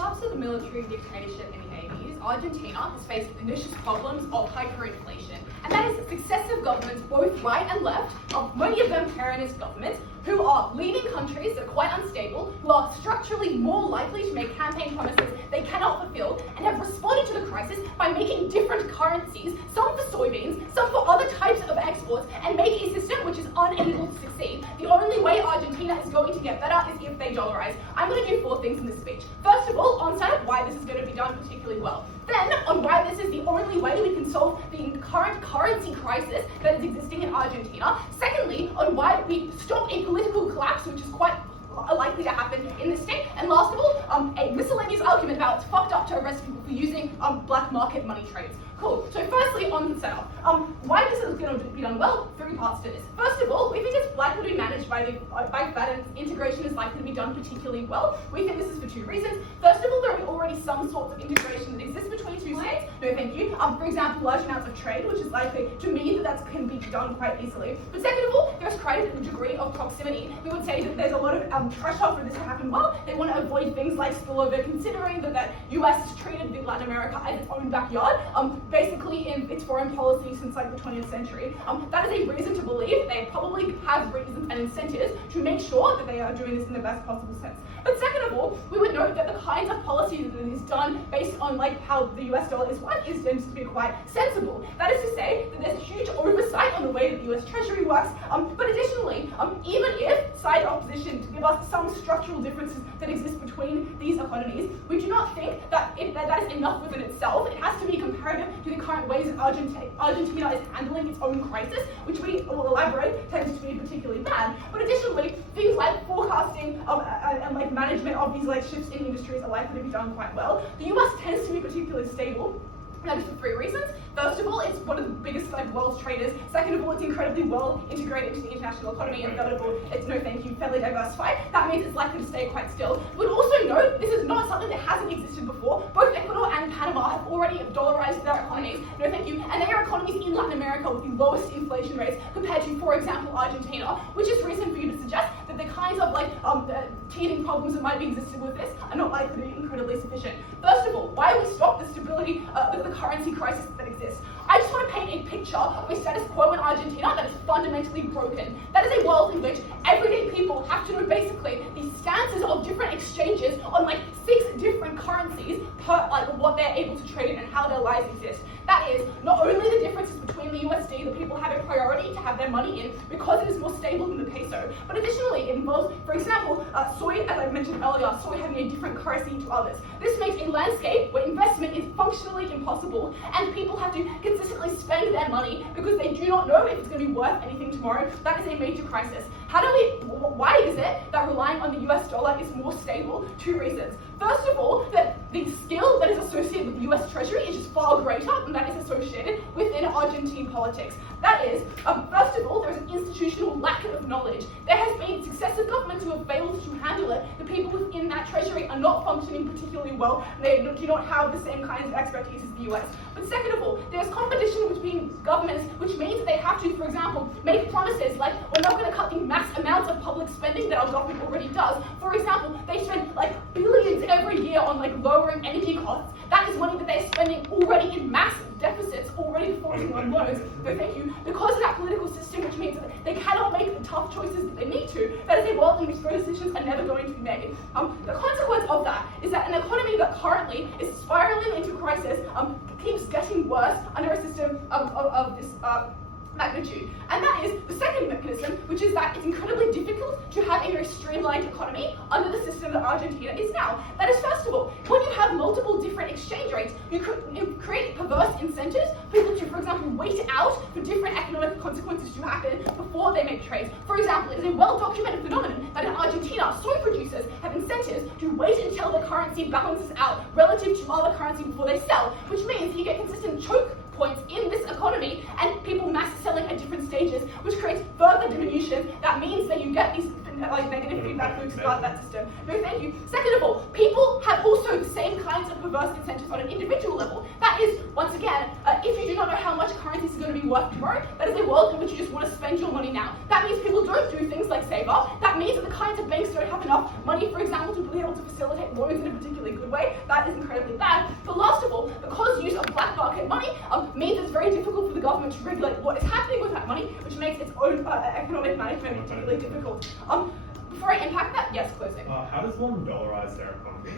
collapse of the military dictatorship in the 80s, Argentina has faced pernicious problems of hyperinflation, and that is successive governments, both right and left, of many of them Peronist governments, who are leading countries that are quite unstable, who are structurally more likely to make campaign promises they cannot fulfill, and have responded to the crisis by making different currencies, some for soybeans, some for other types of exports, and make a system which is unable to succeed. The only way Argentina is going to get better is if they dollarize. I'm going to do 4 things in this speech. First of all, on setup, why this is going to be done particularly well. Then, on why this is the only way we can solve the current currency crisis that is existing in Argentina. Secondly, on why we stop a political collapse, which is quite likely to happen in the state. And last of all, a miscellaneous argument about it's fucked up to arrest people for using black market money trades. Cool. So firstly, on the setup, why this is going to be done well? 3 parts to this. First of all, we think it's likely to be managed by Fradin. Integration is likely to be done particularly well. We think this is for 2 reasons. First of all, there are already some sorts of integration that exists between 2 states. No, thank you. For example, large amounts of trade, which is likely to mean that can be done quite easily. But second of all, there's quite a degree of proximity. We would say that there's a lot of pressure for this to happen well. They want to avoid things like spillover, considering that the US has treated Latin America as its own backyard. Basically in its foreign policy since like the 20th century. That is a reason to believe they probably have reasons and incentives to make sure that they are doing this in the best possible sense. But second of all, we would note that the kinds of policy that is done based on like how the US dollar is worth is tends to be quite sensible. That is to say that there's huge oversight on the way that the US Treasury works, but additionally, even if side opposition to give us some structural differences that exist between these economies, we do not think that that is enough within itself. It has to be comparative to the current ways that Argentina is handling its own crisis, which we will elaborate tends to be particularly bad. But additionally, things like forecasting and like management of these like shifts in industries are likely to be done quite well. The US tends to be particularly stable. That is for 3 reasons. First of all, it's one of the biggest world's traders. Second of all, it's incredibly well integrated into the international economy. And third of all, it's no thank you, fairly diversified. That means it's likely to stay quite still. We'd also note this is not something that hasn't existed before. Both Ecuador and Panama have already dollarized their economies. No thank you. And they are economies in Latin America with the lowest inflation rates compared to, for example, Argentina, which is reason for you to suggest that the kinds of teething problems that might be existed with this are not likely to be incredibly sufficient. First of all, why we stop the stability of the currency crisis that exists. I just want to paint a picture of a status quo in Argentina that is fundamentally broken. That is a world in which everyday people have to know basically the stances of different exchanges on 6 different currencies per what they're able to trade in and how their lives exist. That is not only the differences between the USD that people have a priority to have their money in because it is more stable than the peso, but additionally it involves, for example, soy, as I mentioned earlier, soy having a different currency to others. This makes a landscape where investment is functionally impossible and people have to consistently spend their money because they do not know if it's going to be worth anything tomorrow. That is a major crisis. Why is it that relying on the US dollar is more stable? 2 reasons. First of all, that the skill that is associated with the US Treasury is just far greater than that is associated within Argentine politics. That is, first of all, there is an institutional lack of knowledge. There has been successive governments who have failed to handle it. The people within that treasury are not functioning particularly well. They do not have the same kinds of expertise as the US. But second of all, there's competition between governments, which means that they have to, for example, make promises like, we're not going to cut the mass amounts of public spending that our government already does. For example, they spend billions every year on lowering energy costs. That is money that they're spending already in massive deficits, already defaulting on loans. So thank you. Because of that political system, which means that they cannot make the tough choices that they need to, that is a world in which those decisions are never going to be made. The consequence of that is that an economy that currently is spiraling into crisis keeps getting worse under a system of this magnitude. And that is the second mechanism, which is that it's incredibly difficult to have a very streamlined economy under the system that Argentina is now. That is, first of all, when you have multiple different exchange rates, you create perverse incentives for people to, for example, wait out for different economic consequences to happen before they make trades. For example, it is a well-documented phenomenon that in Argentina, soy producers have incentives to wait until the currency balances out relative to other currency before they sell, which means you get consistent choke points in this economy and people mass selling at different stages, which creates further diminution. That means that you get these negative feedback loops about that system. No, thank you. Second of all, people have also the same kinds of perverse incentives on an individual level. That is, once again, if you do not know how much currency is going to be worth tomorrow, that is a world in which you just want to spend your money now. That means people don't do things like save up. That means that the kinds of banks don't have enough money, for example, to be able to facilitate loans in a particularly good way. That is incredibly bad. But last of all, because use of black market money means it's very difficult for the government to regulate what is happening with that money, which makes its own economic management particularly difficult. Before I impact that, yes, closing. How does one dollarize their economy?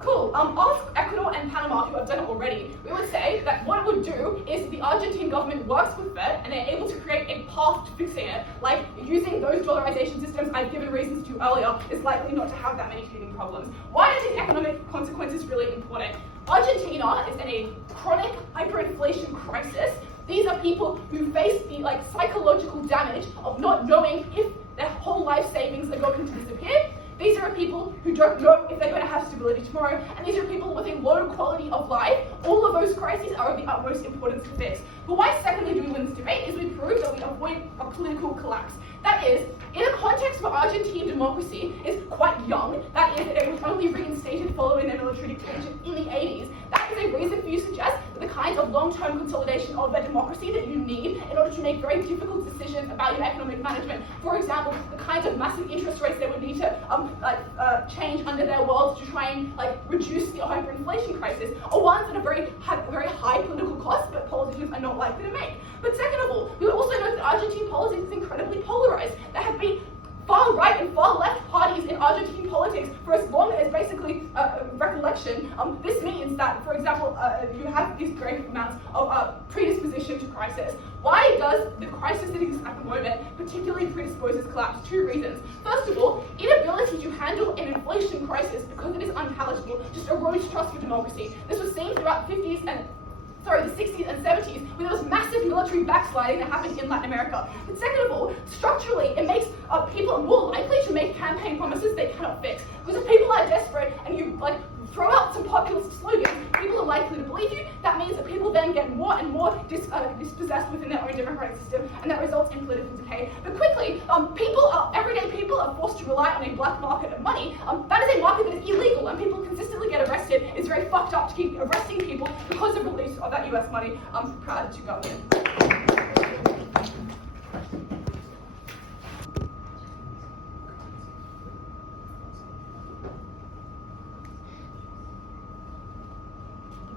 Cool. Ask Ecuador and Panama, who have done it already. We would say that what it would do is the Argentine government works with Fed and they're able to create a path to fixing it, like using those dollarization systems I've given reasons to earlier is likely not to have that many teething problems. Why are these economic consequences really important? Argentina is in a chronic hyperinflation crisis. These are people who face the psychological damage of not knowing if their whole life savings are going to disappear. These are people who don't know if they're going to have stability tomorrow, and these are people with a low quality of life. All of those crises are of the utmost importance to fix. But why secondly do we win this debate is we prove that we avoid a political collapse. That is, in a context where Argentine democracy is quite young, that is, it was only reinstated following their military dictatorship in the 80s, that is a reason for you to suggest that the kinds of long-term consolidation of their democracy that you need in order to make very difficult decisions about your economic management, for example, the kinds of massive interest rates they would need to change under their world to try and reduce the hyperinflation crisis, are ones that have very high political costs, but politicians are not likely to make. But second of all, we would also note that Argentine politics is incredibly polarized. There have been far right and far left parties in Argentine politics for as long as basically recollection. This means that, for example, you have these great amounts of predisposition to crisis. Why does the crisis that exists at the moment particularly predisposes collapse? Two reasons. First of all, inability to handle an inflation crisis because it is unpalatable just erodes trust for democracy. This was seen throughout the 60s and 70s, when there was massive military backsliding that happened in Latin America. But second of all, structurally, it makes people more likely to make campaign promises they cannot fix. Because if people are desperate and you throw out some populist slogans, people are likely to believe you. That means that people then get more and more dispossessed within their own democratic system, and that results in political decay. But quickly, everyday people are forced to rely on a black market of money. That is a market that is illegal, and people consistently get arrested. It's very fucked up to keep arresting people because of release of that US money prior to government.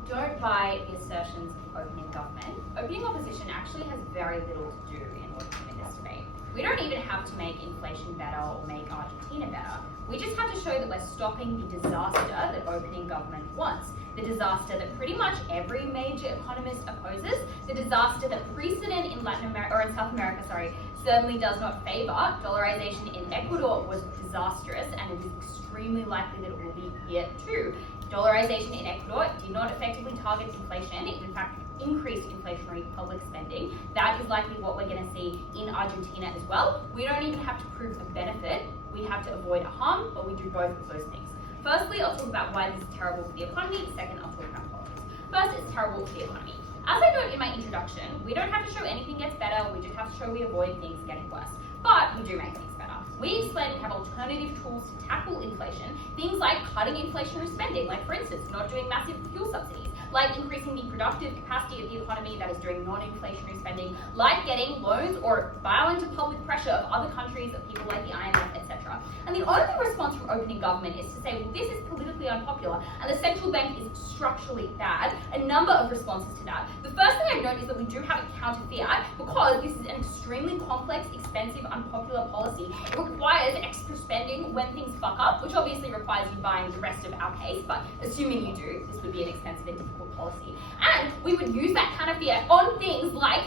Don't buy the assertions of opening government. Opening opposition actually has very little to do in order to win this debate. We don't even have to make inflation better or make Argentina better. We just have to show that we're stopping the disaster that opening government wants. The disaster that pretty much every major economist opposes, the disaster that precedent in South America, certainly does not favor. Dollarization in Ecuador was disastrous, and it is extremely likely that it will be here too. Dollarization in Ecuador did not effectively target inflation. It in fact increased inflationary public spending. That is likely what we're going to see in Argentina as well. We don't even have to prove a benefit. We have to avoid a harm, but we do both of those things. Firstly, I'll talk about why this is terrible for the economy. Second, I'll talk about politics. First, it's terrible for the economy. As I noted in my introduction, we don't have to show anything gets better. We just have to show we avoid things getting worse. But we do make things better. We explain we have alternative tools to tackle inflation, things like cutting inflationary spending, like for instance, not doing massive fuel subsidies, like increasing the productive capacity of the economy that is doing non-inflationary spending, like getting loans or bowing to public pressure of other countries, of people like the IMF, etc. And the only response from opening government is to say, well, this is politically unpopular and the central bank is structurally bad. A number of responses to that. The first thing I note is that we do have a counter fiat because this is an extremely complex, expensive, unpopular policy. It requires extra spending when things fuck up, which obviously requires you buying the rest of our case, but assuming you do, this would be an expensive and difficult policy. And we would use that counter fiat on things like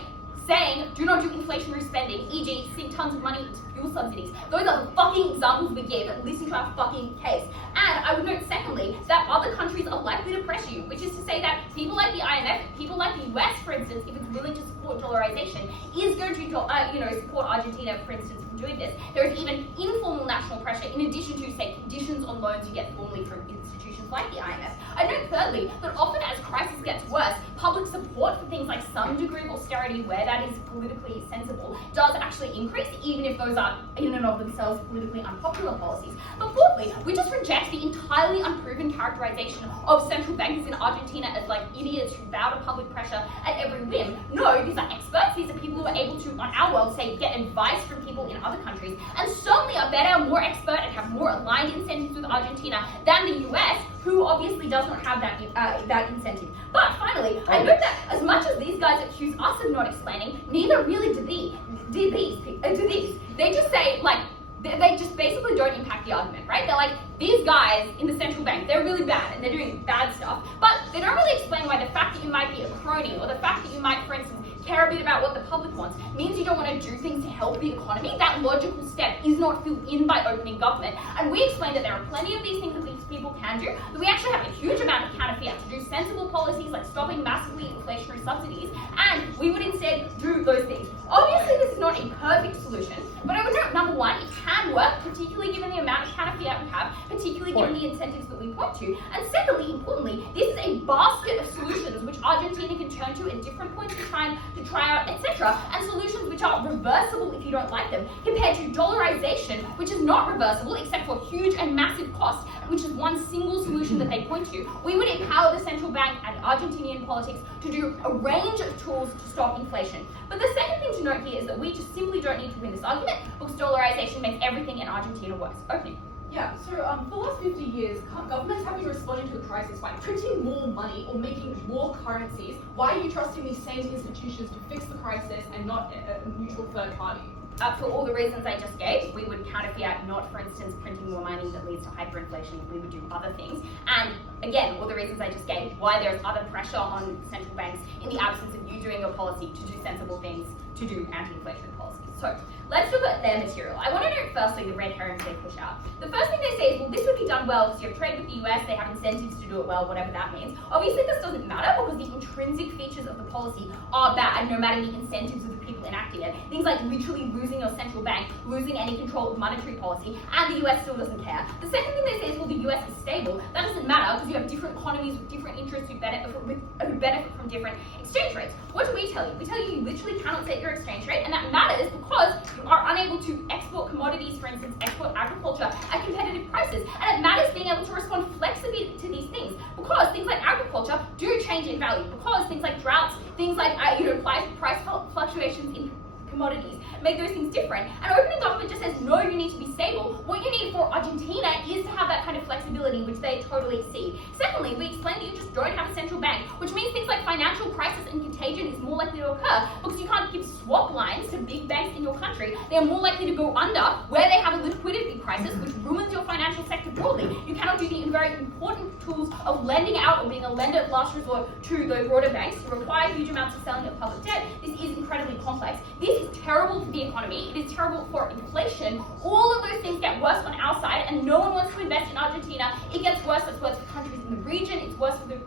saying, do not do inflationary spending, e.g. sink tons of money into fuel subsidies. Those are the fucking examples we give. Listen to our fucking case. And I would note, secondly, that other countries are likely to pressure you, which is to say that people like the IMF, people like the US, for instance, if it's willing to support dollarization, is going to support Argentina, for instance, from doing this. There is even informal national pressure in addition to, say, conditions on loans you get formally from institutions like the IMF. I note, thirdly, that often as crisis gets worse, public support for things like some degree of austerity, where that is politically sensible, does actually increase, even if those are in and of themselves politically unpopular policies. But fourthly, we just reject the entirely unproven characterization of central bankers in Argentina as like idiots who bow to public pressure at every whim. No, these are experts. These are people who are able to, on our world, say, get advice from people in other countries, and certainly are better, more expert, and have more aligned incentives with Argentina than the US, who obviously does not have that incentive. But finally, I note that as much as these guys accuse us of not explaining, neither really do these. They just say, like, they just basically don't impact the argument, right? They're like, these guys in the central bank, they're really bad and they're doing bad stuff, but they don't really explain why the fact that you might be a crony, or the fact that you might, for instance, care a bit about what the public wants, means you don't want to do things to help the economy. That logical step is not filled in by opening government. And we explain that there are plenty of these things that these people can do, that we actually have a huge amount of counter fiat to do sensible policies like stopping massively inflationary subsidies, and we would instead do those things. Obviously, this is not a perfect solution, but I would note, number one, it can work, particularly given the amount of counter fiat we have, particularly given the incentives that we point to. And secondly, importantly, this is a basket of solutions which Argentina can turn to at different points in time to try out, etc., and solutions which are reversible if you don't like them, compared to dollarization, which is not reversible except for huge and massive costs, which is one single solution that they point to. We would empower the central bank and Argentinian politics to do a range of tools to stop inflation. But the second thing to note here is that we just simply don't need to win this argument, because dollarization makes everything in Argentina worse. Opening. Yeah, so for the last 50 years, governments have been responding to the crisis by printing more money or making more currencies. Why are you trusting these same institutions to fix the crisis and not a neutral third party? For all the reasons I just gave, we would counter fiat, not, for instance, printing more money that leads to hyperinflation. We would do other things. And again, all the reasons I just gave, why there's other pressure on central banks in the absence of you doing your policy to do sensible things, to do anti-inflation policies. So let's look at their material. I want to note firstly the red herrings they push out. The first thing they say is, well, this would be done well because you have trade with the US, they have incentives to do it well, whatever that means. Obviously this doesn't matter because the intrinsic features of the policy are bad no matter the incentives of the people enacting it. Things like literally losing your central bank, losing any control of monetary policy, and the US still doesn't care. The second thing they say is, well, the US is stable. That doesn't matter because you have different economies with different interests who benefit from different exchange rates. What do we tell you? We tell you literally cannot set your exchange rate, and that matters because you are unable to export commodities, for instance, export agriculture at competitive prices. And it matters being able to respond flexibly to these things because things like agriculture do change in value, because things like droughts, things like price fluctuations in commodities make those things different. And opening government just says, no, you need to be stable. What you need for Argentina is to have that kind of flexibility, which they totally see. Secondly, we explain that you just don't have a central bank, which means things like financial crisis and contagion is more likely to occur because you can't give swap lines to big banks in your country. They are more likely to go under where they have a liquidity crisis, which ruins your financial sector broadly. You cannot do the very important tools of lending out or being a lender of last resort to those broader banks. You require huge amounts of selling of public debt. This is incredibly complex. This is terrible for the economy. It is terrible for inflation. All of those things get worse on our side, and no one wants to invest in Argentina. It gets worse. It's worse for countries in the region. It's worse for the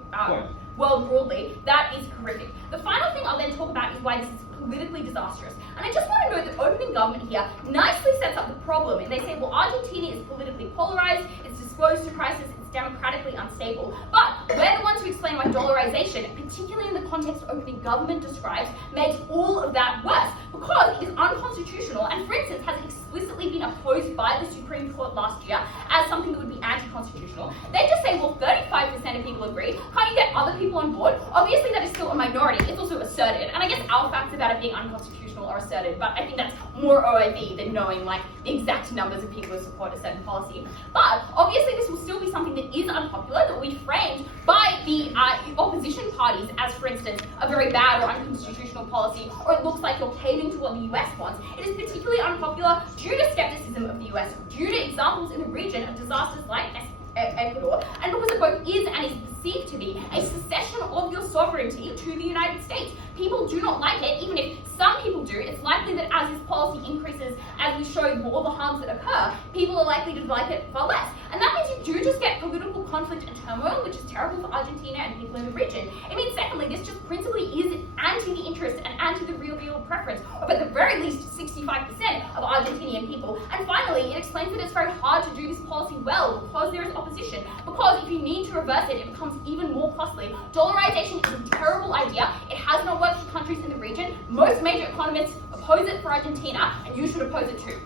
world broadly. That is horrific. The final thing I'll then talk about is why this is politically disastrous. And I just want to note that opening government here nicely sets up the problem. And they say, well, Argentina is politically polarized. It's disposed to crisis. It's democratically unstable. But we're the ones who explain why dollarization, particularly in the context opening government describes, makes all of that worse because it is unconstitutional and, for instance, has explicitly been opposed by the Supreme Court last year as something that would be anti-constitutional. They just say, well, 35% of people agree. Can't you get other people on board? Obviously, that is still a minority. It's also asserted. And I guess our facts about it being unconstitutional are asserted, but I think that's more OIV than knowing like the exact numbers of people who support a certain policy. But obviously, this will still be something that is unpopular, that will be framed by the opposition parties as, for instance, a very bad or unconstitutional policy, or it looks like you're caving to what the US wants. It is particularly unpopular due to skepticism of the US, due to examples in the region of disasters like Ecuador, and because it both is and is perceived to be a secession of your sovereignty to the United States. People do not like it, even if some people do. It's likely that as this policy increases, as we show all the harms that occur, people are likely to like it far less. And that means you do just get political conflict and turmoil, which is terrible for Argentina and people in the region. It means, secondly, this just principally is anti the interest and anti the real preference of at the very least 65% of Argentinian people. And finally, it explains that it's very hard to do this policy well because there is opposition. Because if you need to reverse it, it becomes even more costly. Dollarization is a terrible idea. It has not worked for countries in the region. Most major economists oppose it for Argentina, and you should oppose it too.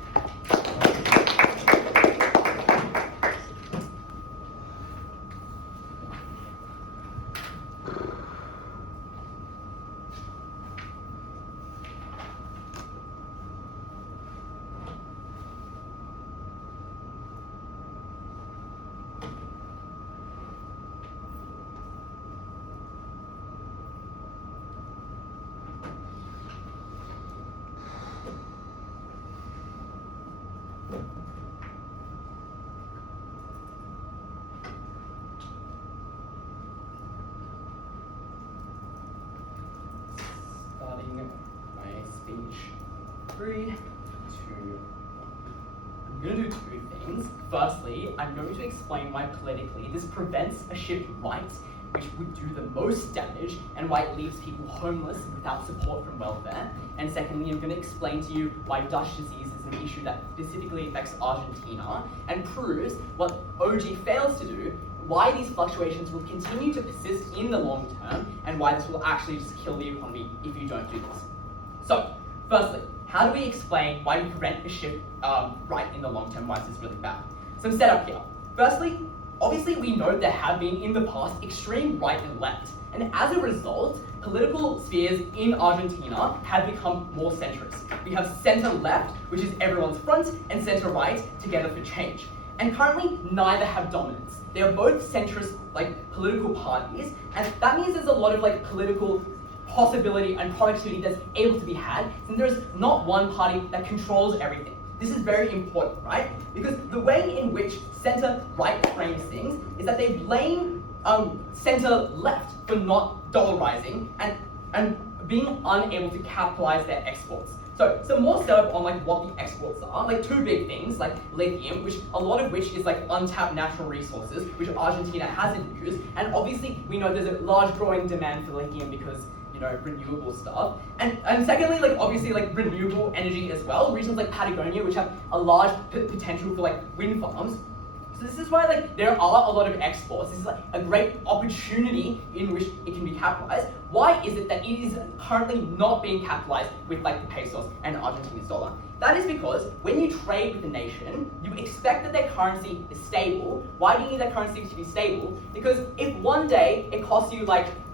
3, 2, 1. I'm going to do two things. Firstly, I'm going to explain why politically this prevents a shift right, which would do the most damage, and why it leaves people homeless without support from welfare. And secondly, I'm going to explain to you why Dutch disease is an issue that specifically affects Argentina, and proves what OG fails to do, why these fluctuations will continue to persist in the long term, and why this will actually just kill the economy if you don't do this. So, firstly, how do we explain why we prevent a shift right in the long term, why this is really bad? Some setup here. Firstly, obviously we know there have been in the past extreme right and left, and as a result, political spheres in Argentina have become more centrist. We have center-left, which is everyone's front, and center-right, together for change. And currently, neither have dominance. They are both centrist, political parties, and that means there's a lot of political possibility and productivity that's able to be had, and there's not one party that controls everything. This is very important, right? Because the way in which center-right frames things is that they blame center-left for not dollarizing and being unable to capitalize their exports. So some more setup on what the exports are, two big things, like lithium, which a lot of which is untapped natural resources, which Argentina hasn't used, and obviously we know there's a large growing demand for lithium because renewable stuff. And secondly, obviously renewable energy as well. Regions like Patagonia, which have a large potential for wind farms. So this is why there are a lot of exports. This is a great opportunity in which it can be capitalized. Why is it that it is currently not being capitalized with the pesos and Argentina's dollar? That is because when you trade with a nation, you expect that their currency is stable. Why do you need that currency to be stable? Because if one day it costs you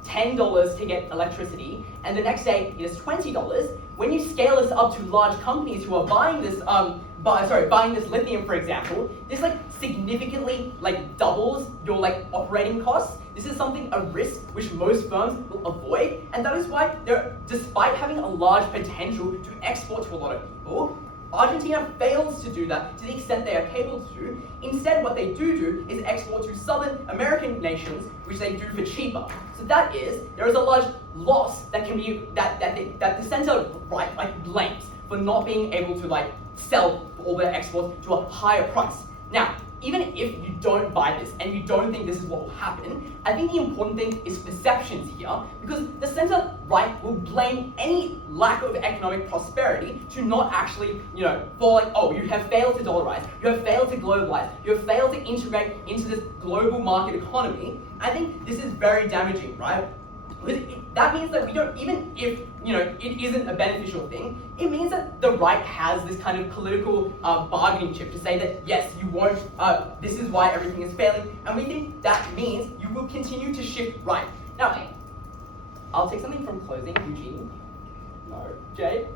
$10 to get electricity, and the next day it is $20, when you scale this up to large companies who are buying this buying this lithium, for example, this significantly doubles your operating costs. This is a risk which most firms will avoid, and that is why despite having a large potential to export to a lot of people, Argentina fails to do that to the extent they are capable to do. Instead, what they do is export to Southern American nations, which they do for cheaper. So that is, there is a large loss that can be that the center right blames for not being able to sell all their exports to a higher price. Now, even if you don't buy this and you don't think this is what will happen, I think the important thing is perceptions here, because the center right will blame any lack of economic prosperity to not actually, for oh, you have failed to dollarize, you have failed to globalize, you have failed to integrate into this global market economy. I think this is very damaging, right? That means that we don't, even if it isn't a beneficial thing, it means that the right has this kind of political bargaining chip to say that yes, you won't, this is why everything is failing, and we think that means you will continue to shift right. Now, I'll take something from closing. Eugene? No. Jade?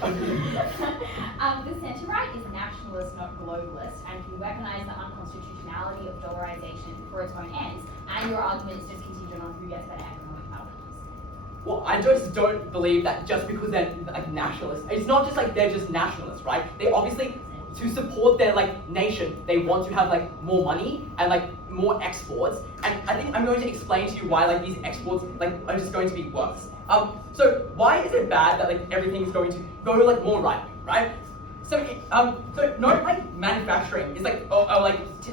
The centre-right is nationalist, not globalist, and can weaponize the unconstitutionality of dollarization for its own ends, and your argument is just contingent on who gets better economic outcomes. Well, I just don't believe that just because they're nationalists. It's not just they're just nationalists, right? They obviously, to support their nation, they want to have more money and more exports. And I think I'm going to explain to you why these exports are just going to be worse. So why is it bad that everything is going to go more right? So no manufacturing is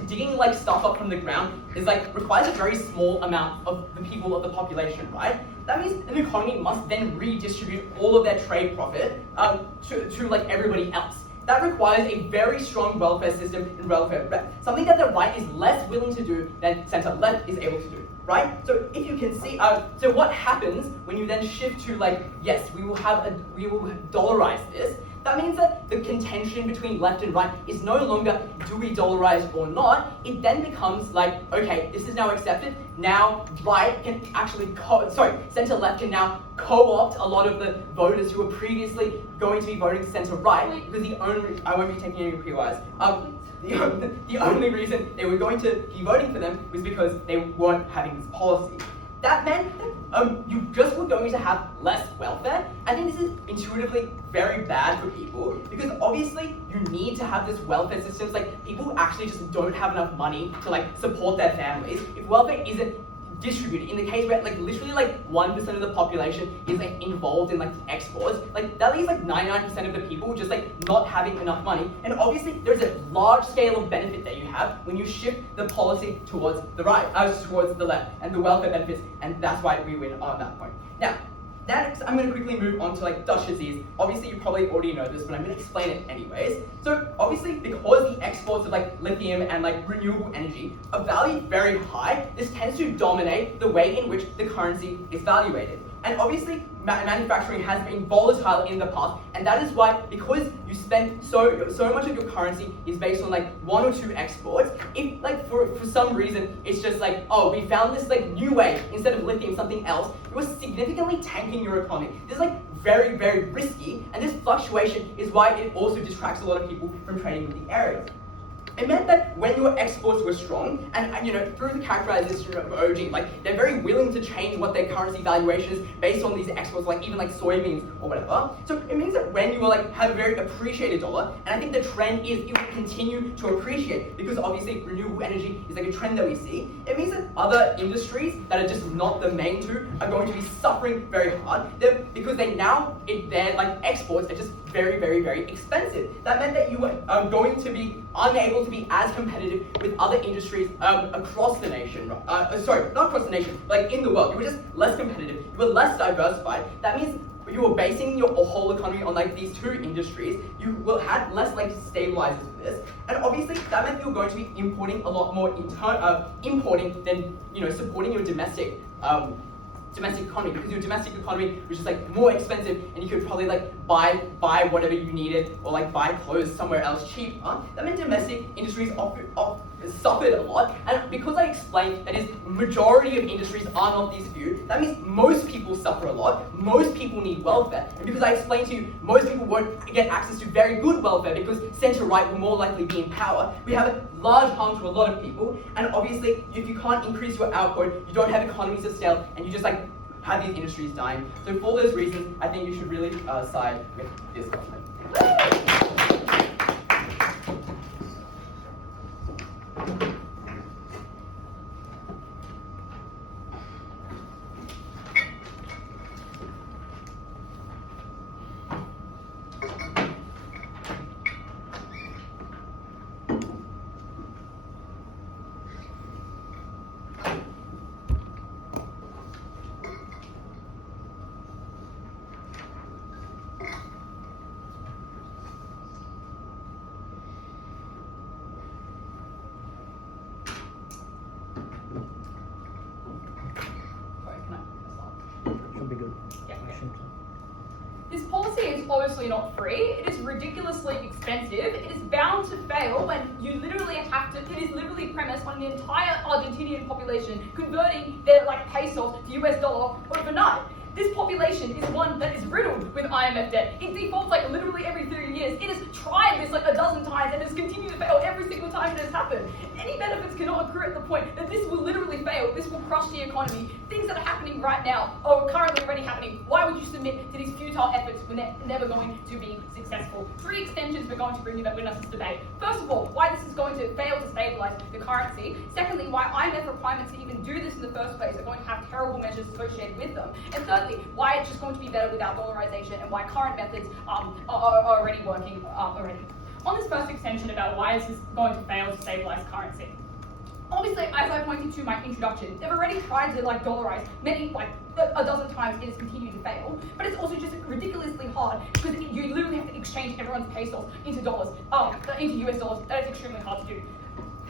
digging stuff up from the ground is requires a very small amount of the people of the population, right? That means an economy must then redistribute all of their trade profit to everybody else. That requires a very strong welfare system and welfare rep, something that the right is less willing to do than center left is able to do, right? So if you can see, so what happens when you then shift to yes, we will dollarize this. That means that the contention between left and right is no longer do we dollarize or not. It then becomes okay, this is now accepted. Now right can actually center left can now co-opt a lot of the voters who were previously going to be voting center right, because I won't be taking any pre-wise. The only reason they were going to be voting for them was because they weren't having this policy. That meant that you just were going to have less welfare. I think this is intuitively very bad for people, because obviously you need to have this welfare systems. People actually just don't have enough money to support their families. If welfare isn't distributed in the case where like literally like 1% of the population is like involved in like exports, like that leaves like 99% of the people just like not having enough money. And obviously there's a large scale of benefit that you have when you shift the policy towards the right, towards the left, and the welfare benefits, and that's why we win on that point. Now, next, I'm going to quickly move on to like Dutch disease. Obviously, you probably already know this, but I'm going to explain it anyways. So obviously, because the exports of like lithium and like renewable energy are valued very high, this tends to dominate the way in which the currency is valuated. And obviously, manufacturing has been volatile in the past, and that is why, because you spend so much of your currency is based on like 1 or 2 exports, if like for some reason it's just like, oh, we found this like new way, instead of lithium something else, you are significantly tanking your economy. This is like very, very risky, and this fluctuation is why it also distracts a lot of people from trading with the area. It meant that when your exports were strong, and you know, through the characterization of Eugene, like they're very willing to change what their currency valuation is based on these exports, like even like soybeans or whatever. So it means that when you like have a very appreciated dollar, and I think the trend is it will continue to appreciate because obviously renewable energy is like a trend that we see. It means that other industries that are just not the main two are going to be suffering very hard because their like exports are just very, very, very expensive. That meant that you are going to be unable to be as competitive with other industries across the nation. Sorry, not across the nation, like in the world. You were just less competitive. You were less diversified. That means you were basing your whole economy on like these 2 industries. You will have less like stabilizers for this, and obviously that meant you were going to be importing a lot more importing than supporting your domestic economy, because your domestic economy was just like more expensive, and you could probably like buy whatever you needed or like buy clothes somewhere else cheaper. That meant domestic industries suffered a lot, and because I explained that is majority of industries are not these few, that means most people suffer a lot, most people need welfare, and because I explained to you most people won't get access to very good welfare because centre-right will more likely be in power, we have a large harm to a lot of people, and obviously if you can't increase your output, you don't have economies of scale, and you just like have these industries dying. So for those reasons, I think you should really side with this government. This policy is obviously not free, it is ridiculously expensive, it is bound to fail when you literally have to, it is literally premised on the entire Argentinian population converting their like pesos to US dollar overnight. This population is one that is riddled with IMF debt. It defaults like literally every 3 years. It has tried this like a dozen times and has continued to fail every single time it has happened. Any benefits cannot accrue at the point that this will literally fail. This will crush the economy. Things that are happening right now are currently already happening. Why would you submit to these futile efforts when they're never going to be successful? 3 extensions we're going to bring you that witness this debate. First of all, why this is going to fail to stabilize the currency. Secondly, why IMF requirements to even do this in the first place are going to have terrible measures associated with them. And thirdly, why it's just going to be better without dollarization and why current methods are already working already. On this first extension about why this is going to fail to stabilize currency. Obviously, as I pointed to in my introduction, they've already tried to like dollarize many, like a dozen times. It has continued to fail, but it's also just ridiculously hard because you literally have to exchange everyone's pesos into dollars, into US dollars. That is extremely hard to do.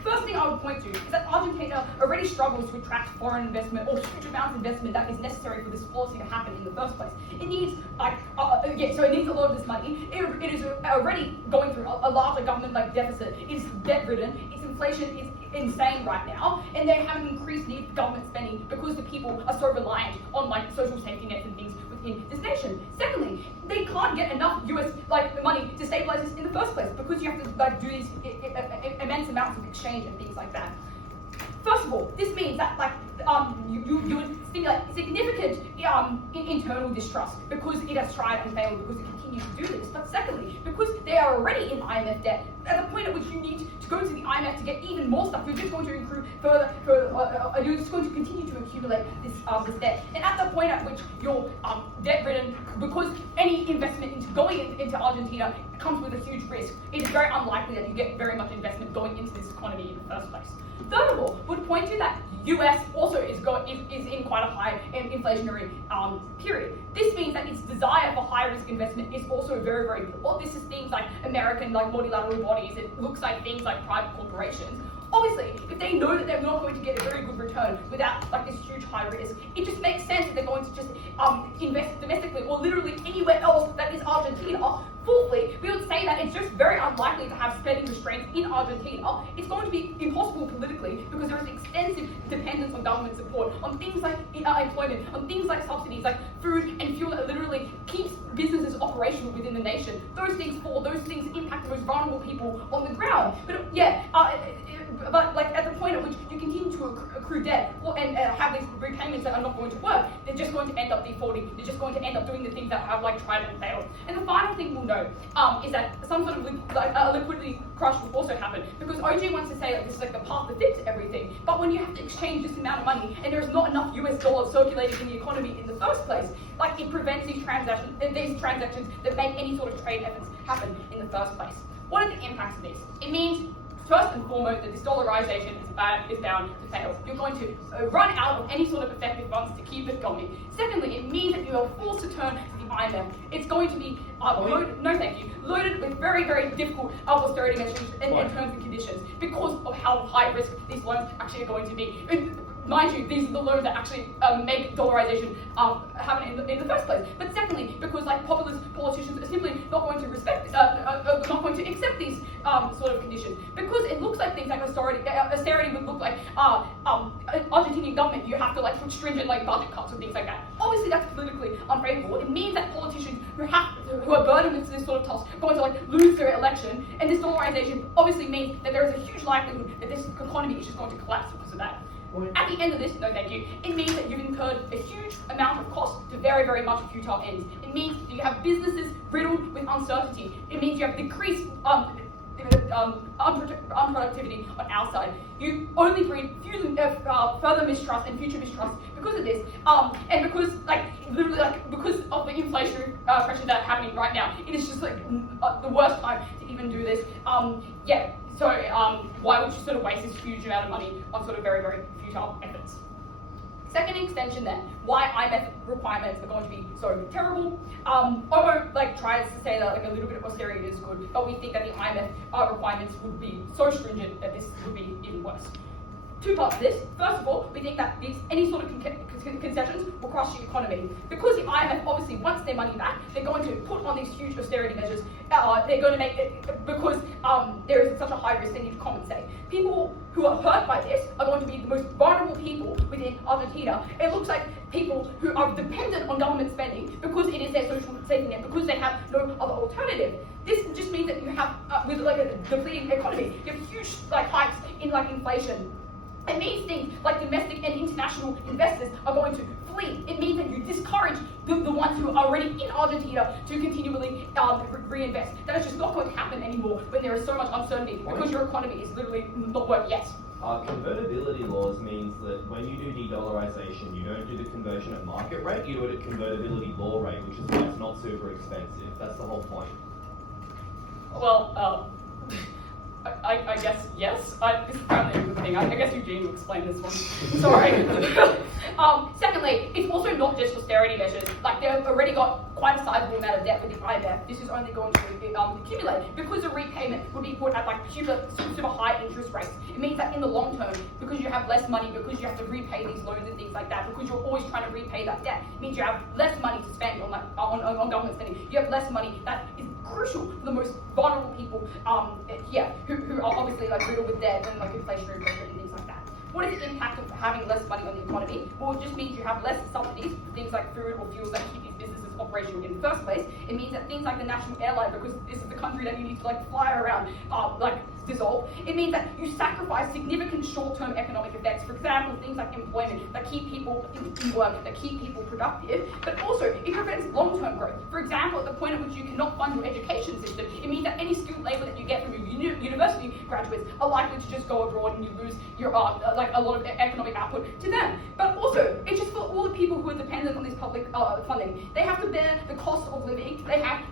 First thing I would point to is that Argentina already struggles to attract foreign investment or huge amounts of investment that is necessary for this policy to happen in the first place. It needs, so it needs a lot of this money. It is already going through a larger government deficit. It is debt-ridden. Its inflation is insane right now, and they have an increased need for government spending because the people are so reliant on social safety nets and things within this nation. Secondly, they can't get enough US money to stabilize this in the first place because you have to do these immense amounts of exchange and things like that. First of all, this means that you would stimulate significant internal distrust because it has tried and failed because it continues to do this. But secondly, because they are already in IMF debt, at the point at which you need to go to the IMF to get even more stuff. You're just going to accrue you're just going to continue to accumulate this debt. And at the point at which you're debt-ridden, because any investment into going into Argentina comes with a huge risk, it is very unlikely that you get very much investment going into this economy in the first place. Furthermore, would point to that US also is in quite a high inflationary period. This means that its desire for high risk investment is also very, very poor. This is things like American multilateral bodies. It looks like things like private corporations. Obviously, if they know that they're not going to get a very good return without this huge high risk, it just makes sense that they're going to just invest domestically or literally anywhere else that is Argentina. Fourthly, we would say that it's just very unlikely to have spending restraints in Argentina. It's going to be impossible politically because there is extensive dependence on government support, on things like employment, on things like subsidies, like food and fuel that literally keeps businesses operational within the nation. Those things impact the most vulnerable people on the ground. But at the point at which you continue to accrue debt and have these repayments that are not going to work, they're just going to end up defaulting. They're just going to end up doing the things that have tried and failed. And the final thing we'll know is that some sort of liquidity crush will also happen, because OG wants to say that this is the path to fix everything, but when you have to exchange this amount of money and there's not enough US dollars circulating in the economy in the first place, it prevents these transactions that make any sort of trade efforts happen in the first place. What are the impacts of this? It means, first and foremost, that this dollarization is bound to fail. You're going to run out of any sort of effective funds to keep it going. Secondly, it means that you are forced to turn to the IMF. It's going to be loaded with very, very difficult austerity measures and terms and conditions because of how high risk these loans actually are going to be. Mind you, these are the loans that actually make dollarization happen in the first place. But secondly, because populist politicians are simply not going to not going to accept these sort of conditions, because it looks like things like austerity would look like Argentinian government. You have to put stringent budget cuts and things like that. Obviously, that's politically unfavorable. It means that politicians who are burdened with this sort of task are going to lose their election, and this dollarization obviously means that there is a huge likelihood that this economy is just going to collapse because of that. At the end of this, it means that you've incurred a huge amount of cost to very, very much futile ends. It means that you have businesses riddled with uncertainty. It means you have decreased unproductivity on our side. You only breed further mistrust and future mistrust because of this, and because because of the inflationary pressure that's happening right now. It is just the worst time to even do this. So why would you waste this huge amount of money on very, very futile efforts? Second extension then, why IMF requirements are going to be so terrible. Omo tries to say that a little bit of austerity is good, but we think that the IMF requirements would be so stringent that this would be even worse. Two parts of this. First of all, we think that any sort of concessions will crush the economy. Because the IMF obviously wants their money back, they're going to put on these huge austerity measures. They're going to make it, because there is such a high risk, they need to compensate. People who are hurt by this are going to be the most vulnerable people within Argentina. It looks like people who are dependent on government spending because it is their social safety net, because they have no other alternative. This just means that you have, with a depleting economy, you have huge hikes in inflation. It means things like domestic and international investors are going to flee. It means that you discourage the ones who are already in Argentina to continually reinvest. That is just not going to happen anymore when there is so much uncertainty because your economy is literally not working yet. Convertibility laws means that when you do de-dollarization, you don't do the conversion at market rate, you do it at convertibility law rate, which is why it's not super expensive. That's the whole point. Well, I guess yes. This is apparently a good thing. I guess Eugene will explain this one. Sorry. Secondly, it's also not just austerity measures. They've already got quite a sizable amount of debt with the IMF. This is only going to accumulate because the repayment would be put at super high interest rates. It means that in the long term, because you have less money, because you have to repay these loans and things like that, because you're always trying to repay that debt, it means you have less money to spend on government spending. You have less money that is crucial for the most vulnerable people who are obviously riddled with debt and inflationary pressure and things like that. What is the impact of having less money on the economy? Well, it just means you have less subsidies for things like food or fuels that keep these businesses operational in the first place. It means that things like the national airline, because this is the country that you need to fly around, dissolve, it means that you sacrifice significant short-term economic effects. For example, things like employment that keep people in work, that keep people productive, but also it prevents long-term growth. For example, at the point at which you cannot fund your education system, it means that any skilled labour that you get from your university graduates are likely to just go abroad and you lose your like a lot of economic output to them. But also, it's just for all the people who are dependent on this public funding. They have to bear the cost of living. They have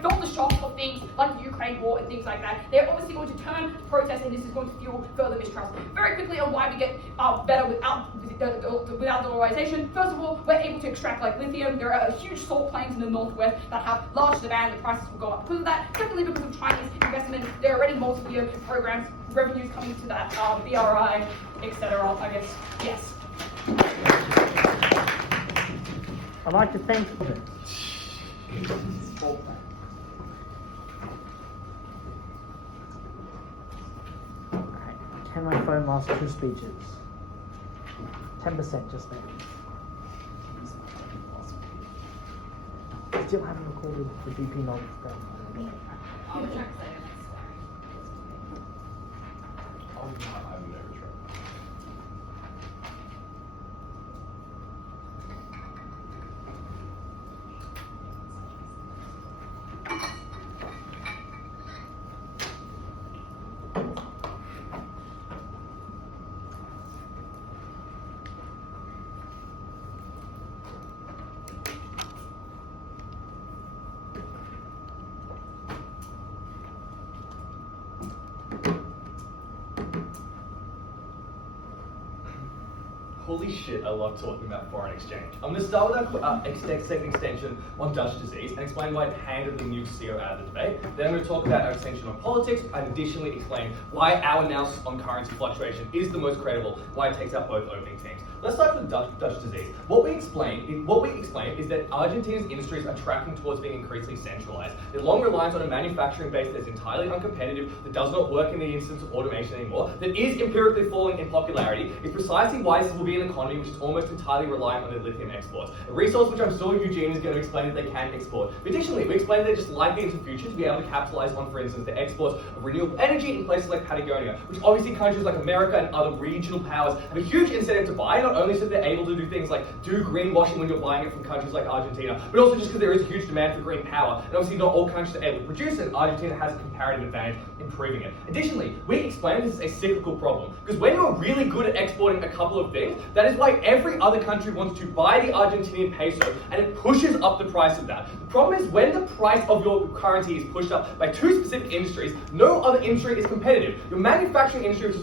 felt the shocks of things like the Ukraine war and things like that. They're obviously going to turn to protest, and this is going to fuel further mistrust. Very quickly on why we get better without dollarization. First of all, we're able to extract like lithium. There are huge salt plains in the northwest that have large demand. The prices will go up because of that. Secondly, because of Chinese investment, there are already multi-year programs, revenues coming to that, BRI, etc. I guess, yes. I'd like to thank you. Can my phone last 2 speeches? 10% just there. Still haven't recorded the BP knowledge stuff. I'll translate it. I've never tried. Holy shit, I love talking about foreign exchange. I'm going to start with our second extension on Dutch disease and explain why it handedly nuked CO out of the debate. Then I'm going to talk about our extension on politics and additionally explain why our analysis on currency fluctuation is the most credible, why it takes out both opening teams. Let's start with Dutch disease. What we explain is that Argentina's industries are tracking towards being increasingly centralized. Their long reliance on a manufacturing base that's entirely uncompetitive, that does not work in the instance of automation anymore, that is empirically falling in popularity, is precisely why this will be an economy which is almost entirely reliant on their lithium exports. A resource which I'm sure Eugene is going to explain that they can export. Additionally, we explain that they're just likely into the future to be able to capitalize on, for instance, the exports of renewable energy in places like Patagonia, which obviously countries like America and other regional powers have a huge incentive to buy, not only so that they're able to do things like do greenwashing when you're buying it from countries like Argentina, but also just because there is a huge demand for green power, and obviously not all countries are able to produce it, and Argentina has a comparative advantage in proving it. Additionally, we explain this is a cyclical problem, because when you're really good at exporting a couple of things, that is why every other country wants to buy the Argentinian peso, and it pushes up the price of that. The problem is when the price of your currency is pushed up by 2 specific industries, no other industry is competitive. Your manufacturing industry, which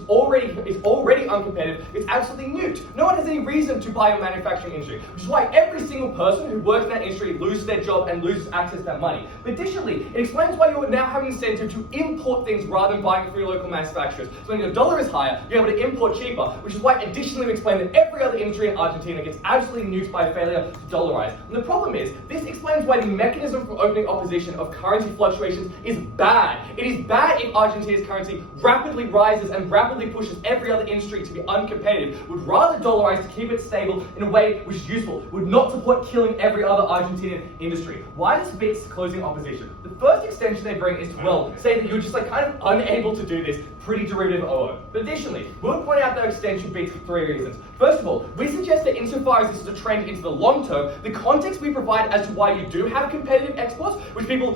is already uncompetitive, is absolutely nuked. No one has any reason to buy your manufacturing industry, which is why every single person who works in that industry loses their job and loses access to that money. But additionally, it explains why you now have an incentive to import things rather than buying from your local manufacturers. So when your dollar is higher, you're able to import cheaper, which is why additionally we explain that every other industry in Argentina gets absolutely nuked by failure to dollarize. And the problem is, this explains why the mechanism for opening opposition of currency fluctuations is bad. It is bad if Argentina's currency rapidly rises and rapidly pushes every other industry to be uncompetitive, would rather dollarize to keep it stable in a way which is useful, would not support killing every other Argentinian industry. Why does Fix closing opposition? The first extension they bring is to, well, say that you're just like kind of unable to do this pretty derivative OO. But additionally, we'll point out that extension beats for 3 reasons. First of all, we suggest that insofar as this is a trend into the long term, the context we provide as to why you do have competitive exports, which people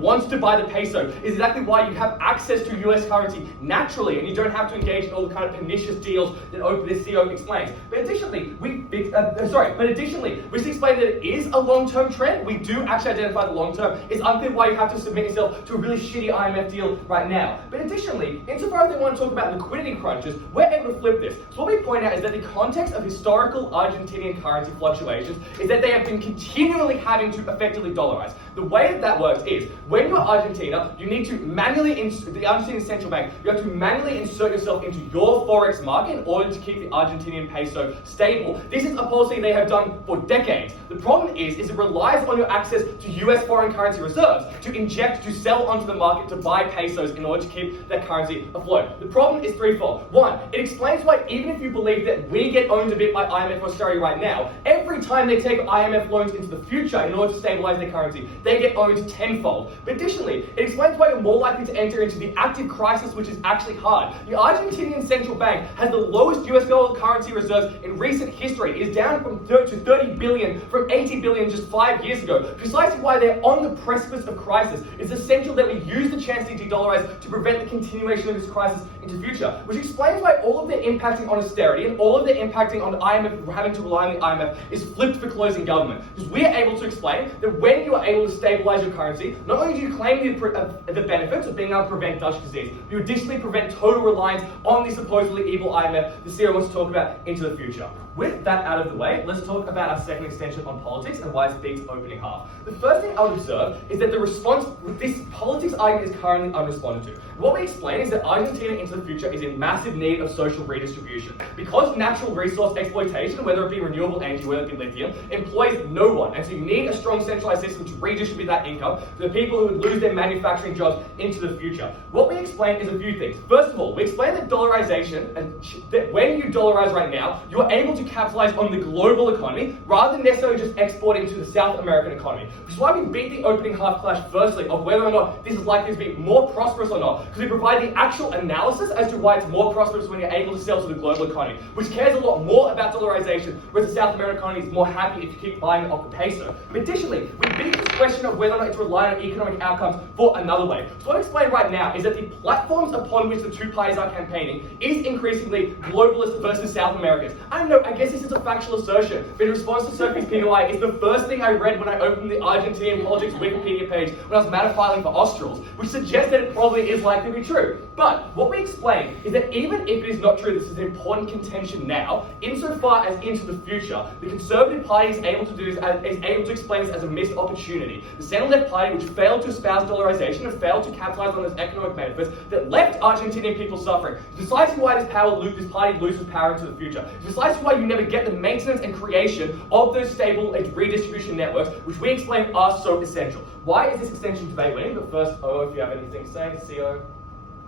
want to buy the peso, is exactly why you have access to US currency naturally, and you don't have to engage in all the kind of pernicious deals that this CEO explains. But additionally, we explain that it is a long-term trend. We do actually identify the long term. It's unclear why you have to submit yourself to a really shitty IMF deal right now. But additionally, insofar as they want to talk about liquidity crunches, we're able to flip this. So what we point out is that the context of historical Argentinian currency fluctuations is that they have been continually having to effectively dollarize. The way that works is, when you're Argentina, you need to manually, the Argentinian central bank, you have to manually insert yourself into your forex market in order to keep the Argentinian peso stable. This is a policy they have done for decades. The problem is it relies on your access to US foreign currency reserves to sell onto the market to buy pesos in order to keep that currency afloat. The problem is threefold. One, it explains why even if you believe that we get owned a bit by IMF Austerity right now, every time they take IMF loans into the future in order to stabilize their currency, they get owned tenfold. But additionally, it explains why you're more likely to enter into the active crisis, which is actually hard. The Argentinian central bank has the lowest US dollar currency reserves in recent history. It is down to 30 billion from 80 billion just 5 years ago. Precisely why they're on the precipice of crisis. It's essential that we use the chance to de-dollarize to prevent the continuation of this crisis into the future, which explains why all of their impacting on austerity and all of their impacting on the IMF, having to rely on the IMF, is flipped for closing government. Because we are able to explain that when you are able to stabilize your currency, not only do you claim the benefits of being able to prevent Dutch disease, you additionally prevent total reliance on the supposedly evil IMF the CEO wants to talk about into the future. With that out of the way, let's talk about our second extension on politics and why it beats opening half. The first thing I would observe is that the response with this politics argument is currently unresponded to. What we explain is that Argentina into the future is in massive need of social redistribution. Because natural resource exploitation, whether it be renewable energy, whether it be lithium, employs no one. And so you need a strong centralized system to redistribute that income to the people who would lose their manufacturing jobs into the future. What we explain is a few things. First of all, we explain that dollarization, and that when you dollarize right now, you are able to capitalize on the global economy rather than necessarily just exporting to the South American economy. Which is why we beat the opening half clash firstly of whether or not this is likely to be more prosperous or not, because we provide the actual analysis as to why it's more prosperous when you're able to sell to the global economy, which cares a lot more about dollarization, whereas the South American economy is more happy if you keep buying off the peso. But additionally, we beat the question of whether or not it's relying on economic outcomes for another way. So what I'm explaining right now is that the platforms upon which the two parties are campaigning is increasingly globalist versus South Americans. I know, I guess this is a factual assertion, but in response to Sophie's POI, it's the first thing I read when I opened the Argentinian politics Wikipedia page when I was matter filing for Australs, which suggests that it probably is likely to be true. But what we explain is that even if it is not true, this is an important contention now, insofar as into the future, the Conservative Party is able to do this, is able to explain this as a missed opportunity. The centre-left party, which failed to espouse dollarization and failed to capitalize on those economic benefits that left Argentinian people suffering, is precisely why this party loses power into the future. It's precisely why you never get the maintenance and creation of those stable redistribution networks, which we explain are so essential. Why is this extension debate winning? But first, if you have anything to say, CO.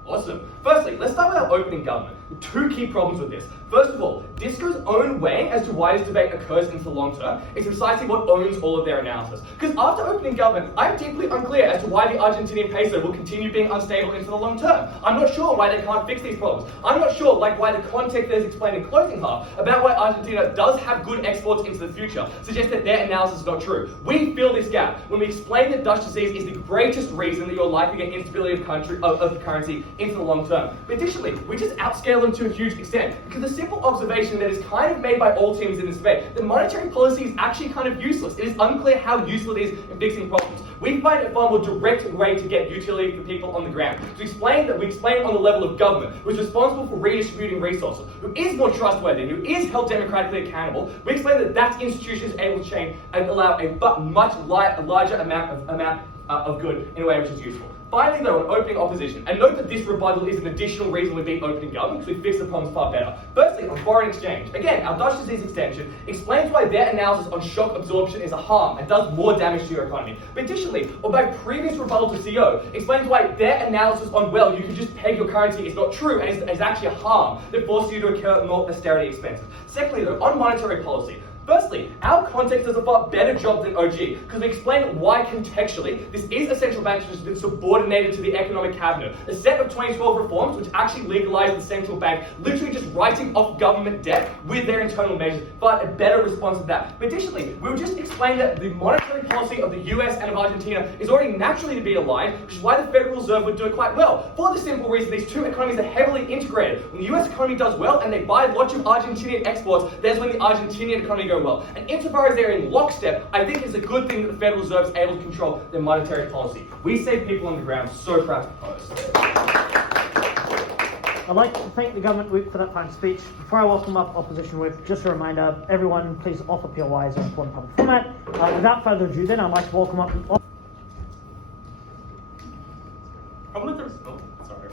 Awesome. Firstly, let's start with our opening government. Two key problems with this. First of all, Disco's own weighing as to why this debate occurs into the long term is precisely what owns all of their analysis. Because after opening government, I'm deeply unclear as to why the Argentinian peso will continue being unstable into the long term. I'm not sure why they can't fix these problems. I'm not sure why the context that is explained in closing half about why Argentina does have good exports into the future suggests that their analysis is not true. We fill this gap when we explain that Dutch disease is the greatest reason that you're likely to get instability of the currency into the long term. But additionally, we just outscale them to a huge extent because the simple observation that is kind of made by all teams in this debate, that monetary policy is actually kind of useless. It is unclear how useful it is in fixing problems. We find a far more direct way to get utility for people on the ground. To explain that, we explain on the level of government, who is responsible for redistributing resources, who is more trustworthy, who is held democratically accountable. We explain that that institution is able to change and allow a much larger amount of good in a way which is useful. Finally, though, on opening opposition, and note that this rebuttal is an additional reason we beat opening government, because we fix the problems far better. Firstly, on foreign exchange. Again, our Dutch disease extension explains why their analysis on shock absorption is a harm and does more damage to your economy. But additionally, or by previous rebuttal to CO, explains why their analysis on, well, you can just peg your currency is not true and is actually a harm that forces you to incur more austerity expenses. Secondly, though, on monetary policy. Firstly, our context does a far better job than OG, because we explain why contextually this is a central bank which has been subordinated to the economic cabinet. A set of 2012 reforms which actually legalized the central bank literally just writing off government debt with their internal measures, but a better response to that. But additionally, we will just explain that the monetary policy of the US and of Argentina is already naturally to be aligned, which is why the Federal Reserve would do it quite well. For the simple reason these two economies are heavily integrated. When the US economy does well and they buy lots of Argentinian exports, that's when the Argentinian economy goes well. And insofar as they're in lockstep, I think it's a good thing that the Federal Reserve is able to control their monetary policy. We save people on the ground, so proud to propose. I'd like to thank the government whip for that fine speech. Before I welcome up opposition whip, just a reminder, everyone please offer POIs in important public format. Without further ado then, I'd like to welcome up Problem with the... Oh, sorry.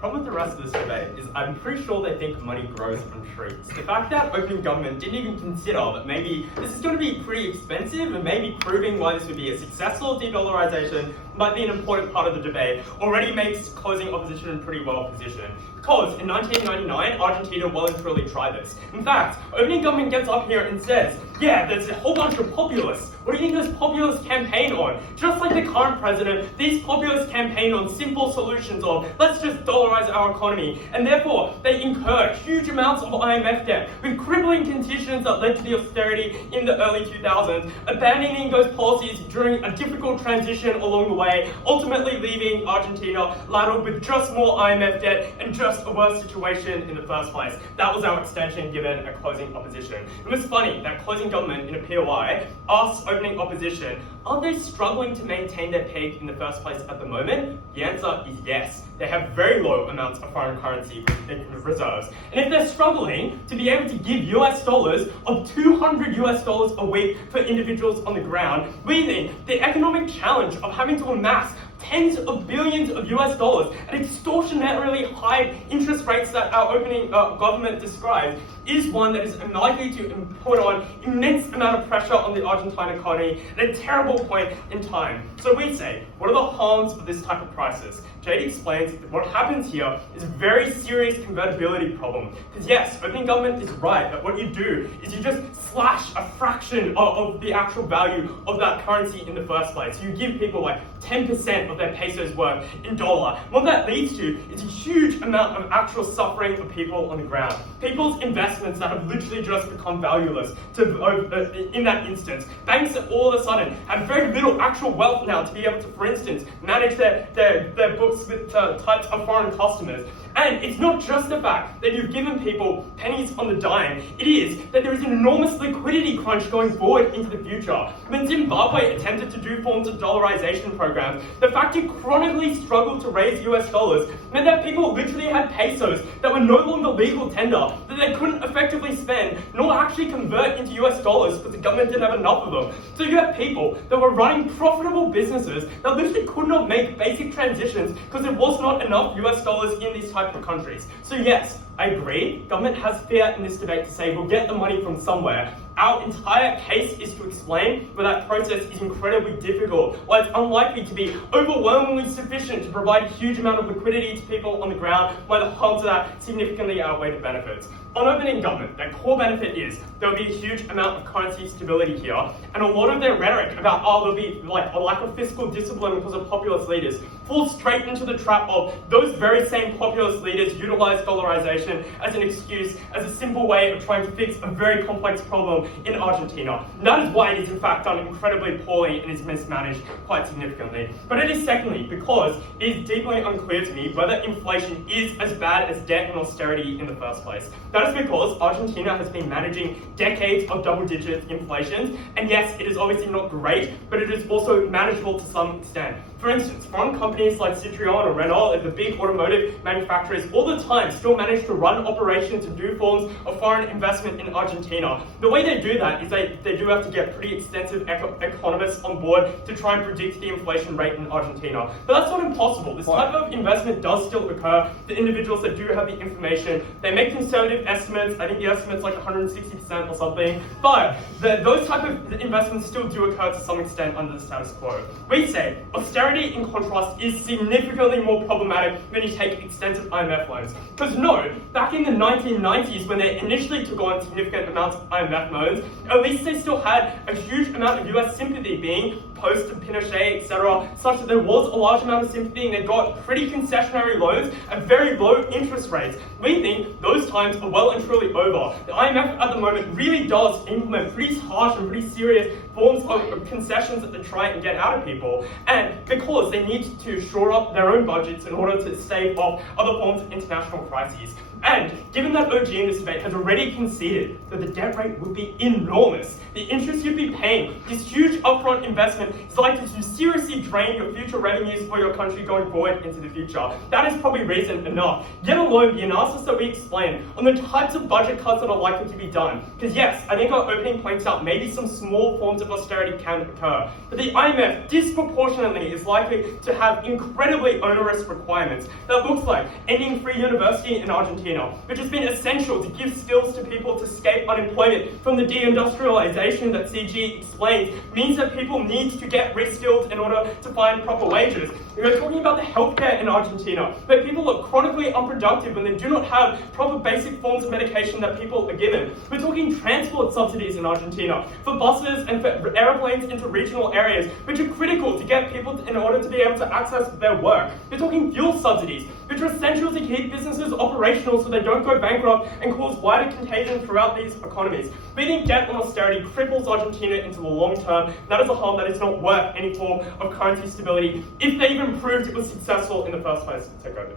Problem with the rest of this debate is I'm pretty sure they think money grows on trees. The fact that opening government didn't even consider that maybe this is going to be pretty expensive and maybe proving why this would be a successful de-dollarization might be an important part of the debate already makes closing opposition pretty well positioned. Because in 1999, Argentina well and truly tried this. In fact, opening government gets up here and says, yeah, there's a whole bunch of populists. What do you think those populists campaign on? Just like the current president, these populists campaign on simple solutions of, let's just dollarize our economy. And therefore, they incur huge amounts of IMF debt with crippling conditions that led to the austerity in the early 2000s, abandoning those policies during a difficult transition along the way, ultimately leaving Argentina ladled with just more IMF debt and just a worse situation in the first place. That was our extension given a closing opposition. It was funny that closing government in a POI asked opening opposition, are they struggling to maintain their peak in the first place at the moment? The answer is yes. They have very low amounts of foreign currency reserves. And if they're struggling to be able to give US dollars of $200 US a week for individuals on the ground, we think the economic challenge of having to amass tens of billions of US dollars at extortionately high interest rates that our opening government described is one that is likely to put on immense amount of pressure on the Argentine economy at a terrible point in time. So we say, what are the harms of this type of crisis? Jade explains that what happens here is a very serious convertibility problem. Because yes, opening government is right that what you do is you just slash a fraction of the actual value of that currency in the first place. You give people like 10% of their pesos worth in dollar. What that leads to is a huge amount of actual suffering for people on the ground. People's investments that have literally just become valueless in that instance. Banks that all of a sudden have very little actual wealth now to be able to, for instance, manage their books with types of foreign customers. And it's not just the fact that you've given people pennies on the dime, it is that there is an enormous liquidity crunch going forward into the future. When Zimbabwe attempted to do forms of dollarization programs, the fact you chronically struggled to raise US dollars meant that people literally had pesos that were no longer legal tender, that they couldn't effectively spend, nor actually convert into US dollars because the government didn't have enough of them. So you have people that were running profitable businesses that literally could not make basic transitions because there was not enough US dollars in these types of countries. So yes, I agree, government has fear in this debate to say we'll get the money from somewhere. Our entire case is to explain where that process is incredibly difficult, why it's unlikely to be overwhelmingly sufficient to provide a huge amount of liquidity to people on the ground, why the harms of that significantly outweigh the benefits. On opening government, their core benefit is there will be a huge amount of currency stability here, and a lot of their rhetoric about, there'll be like a lack of fiscal discipline because of populist leaders falls straight into the trap of those very same populist leaders utilize dollarization as an excuse, as a simple way of trying to fix a very complex problem in Argentina. And that is why it is in fact done incredibly poorly and is mismanaged quite significantly. But it is secondly because it is deeply unclear to me whether inflation is as bad as debt and austerity in the first place. That is because Argentina has been managing decades of double-digit inflation, and yes, it is obviously not great, but it is also manageable to some extent. For instance, foreign companies like Citroën or Renault, like the big automotive manufacturers, all the time still manage to run operations and do forms of foreign investment in Argentina. The way they do that is they do have to get pretty extensive economists on board to try and predict the inflation rate in Argentina. But that's not impossible. This type of investment does still occur. The individuals that do have the information, they make conservative estimates. I think the estimate's like 160% or something. But those type of investments still do occur to some extent under the status quo. We say austerity, in contrast, is significantly more problematic when you take extensive IMF loans. Because no, back in the 1990s, when they initially took on significant amounts of IMF loans, at least they still had a huge amount of US sympathy being post-Pinochet, etc., such that there was a large amount of sympathy and they got pretty concessionary loans at very low interest rates. We think those times are well and truly over. The IMF at the moment really does implement pretty harsh and pretty serious forms of concessions that they try and get out of people, and because they need to shore up their own budgets in order to stave off other forms of international crises. And given that Eugene in this debate has already conceded that the debt rate would be enormous, the interest you'd be paying, this huge upfront investment is likely to seriously drain your future revenues for your country going forward into the future. That is probably reason enough, yet alone the analysis that we explained on the types of budget cuts that are likely to be done. Because yes, I think our opening points out maybe some small forms of of austerity can occur. But the IMF disproportionately is likely to have incredibly onerous requirements that looks like ending free university in Argentina, which has been essential to give skills to people to escape unemployment from the deindustrialization that CG explains, means that people need to get reskilled in order to find proper wages. We're talking about the healthcare in Argentina, where people are chronically unproductive when they do not have proper basic forms of medication that people are given. We're talking transport subsidies in Argentina for buses and for airplanes into regional areas, which are critical to get people in order to be able to access their work. We're talking fuel subsidies, which are essential to keep businesses operational so they don't go bankrupt and cause wider contagion throughout these economies. We think debt and austerity cripples Argentina into the long term. That is a harm that is not worth any form of currency stability, if they even proved it was successful in the first place. Take over.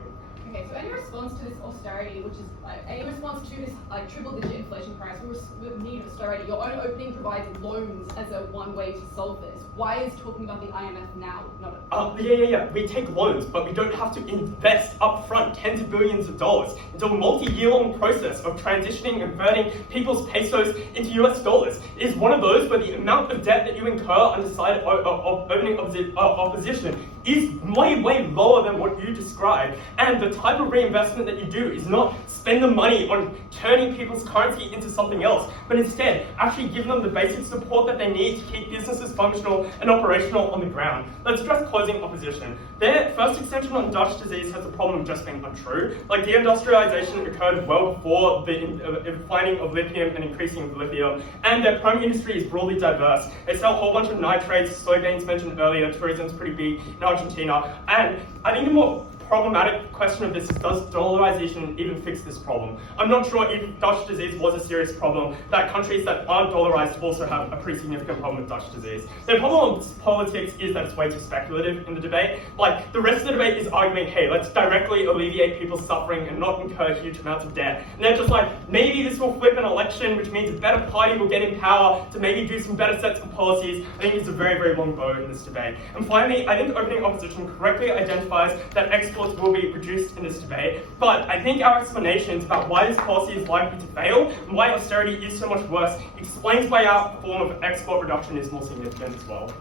Okay, so any response to this austerity, which is any response to this triple-digit inflation price, we need austerity. Your own opening provides loans as a one way to solve this. Why is talking about the IMF now not? Yeah. We take loans, but we don't have to invest upfront tens of billions of dollars into a multi-year-long process of transitioning and converting people's pesos into US dollars. It is one of those where the amount of debt that you incur on the side of opening opposition is way lower than what you described, and the type of reinvestment that you do is not spend the money on turning people's currency into something else, but instead actually give them the basic support that they need to keep businesses functional and operational on the ground. Let's address closing opposition. Their first extension on Dutch disease has the problem of just being untrue. Like, deindustrialization occurred well before the finding of lithium and increasing of lithium, and their chrome industry is broadly diverse. They sell a whole bunch of nitrates, soybeans mentioned earlier, tourism's pretty big in Argentina, and I think the more problematic question of this is, does dollarization even fix this problem? I'm not sure if Dutch disease was a serious problem, that countries that aren't dollarized also have a pretty significant problem with Dutch disease. The problem with politics is that it's way too speculative in the debate. Like, the rest of the debate is arguing, hey, let's directly alleviate people's suffering and not incur huge amounts of debt. And they're just like, maybe this will flip an election, which means a better party will get in power to maybe do some better sets of policies. I think it's a very long bow in this debate. And finally, I think opening opposition correctly identifies that exports will be reduced in this debate, but I think our explanations about why this policy is likely to fail and why austerity is so much worse explains why our form of export reduction is more significant as well.